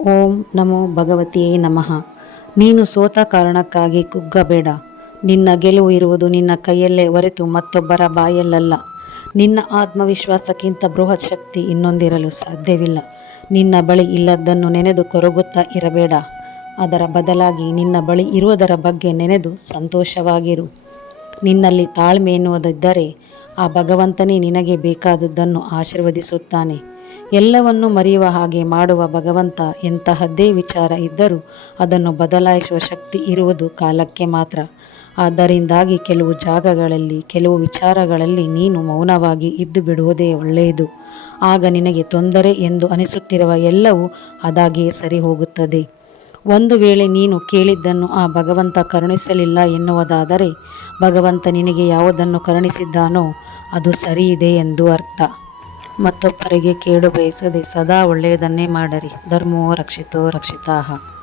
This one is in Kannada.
ಓಂ ನಮೋ ಭಗವತಿಯೇ ನಮಃ. ನೀನು ಸೋತ ಕಾರಣಕ್ಕಾಗಿ ಕುಗ್ಗಬೇಡ. ನಿನ್ನ ಗೆಲುವು ಇರುವುದು ನಿನ್ನ ಕೈಯಲ್ಲೇ ಹೊರತು ಮತ್ತೊಬ್ಬರ ಬಾಯಲ್ಲಲ್ಲ. ನಿನ್ನ ಆತ್ಮವಿಶ್ವಾಸಕ್ಕಿಂತ ಬೃಹತ್ ಶಕ್ತಿ ಇನ್ನೊಂದಿರಲು ಸಾಧ್ಯವಿಲ್ಲ. ನಿನ್ನ ಬಳಿ ಇಲ್ಲದ್ದನ್ನು ನೆನೆದು ಕೊರಗುತ್ತಾ ಇರಬೇಡ. ಅದರ ಬದಲಾಗಿ ನಿನ್ನ ಬಳಿ ಇರುವುದರ ಬಗ್ಗೆ ನೆನೆದು ಸಂತೋಷವಾಗಿರು. ನಿನ್ನಲ್ಲಿ ತಾಳ್ಮೆ ಎನ್ನುವುದಿದ್ದರೆ ಆ ಭಗವಂತನೇ ನಿನಗೆ ಬೇಕಾದದ್ದನ್ನು ಆಶೀರ್ವದಿಸುತ್ತಾನೆ. ಎಲ್ಲವನ್ನು ಮರೆಯುವ ಹಾಗೆ ಮಾಡುವ ಭಗವಂತ ಎಂತಹದ್ದೇ ವಿಚಾರ ಇದ್ದರೂ ಅದನ್ನು ಬದಲಾಯಿಸುವ ಶಕ್ತಿ ಇರುವುದು ಕಾಲಕ್ಕೆ ಮಾತ್ರ. ಆದ್ದರಿಂದಾಗಿ ಕೆಲವು ಜಾಗಗಳಲ್ಲಿ ಕೆಲವು ವಿಚಾರಗಳಲ್ಲಿ ನೀನು ಮೌನವಾಗಿ ಇದ್ದು ಬಿಡುವುದೇ ಒಳ್ಳೆಯದು. ಆಗ ನಿನಗೆ ತೊಂದರೆ ಎಂದು ಅನಿಸುತ್ತಿರುವ ಎಲ್ಲವೂ ಅದಾಗಿಯೇ ಸರಿ ಹೋಗುತ್ತದೆ. ಒಂದು ವೇಳೆ ನೀನು ಕೇಳಿದ್ದನ್ನು ಆ ಭಗವಂತ ಕರುಣಿಸಲಿಲ್ಲ ಎನ್ನುವುದಾದರೆ ಭಗವಂತ ನಿನಗೆ ಯಾವುದನ್ನು ಕರುಣಿಸಿದ್ದಾನೋ ಅದು ಸರಿಯಿದೆ ಎಂದು ಅರ್ಥ. ಮತ್ತೊಬ್ಬರಿಗೆ ಕೇಡು ಬಯಸದೆ ಸದಾ ಒಳ್ಳೆಯದನ್ನೇ ಮಾಡರಿ. ಧರ್ಮೋ ರಕ್ಷಿತೋ ರಕ್ಷಿತಾಃ.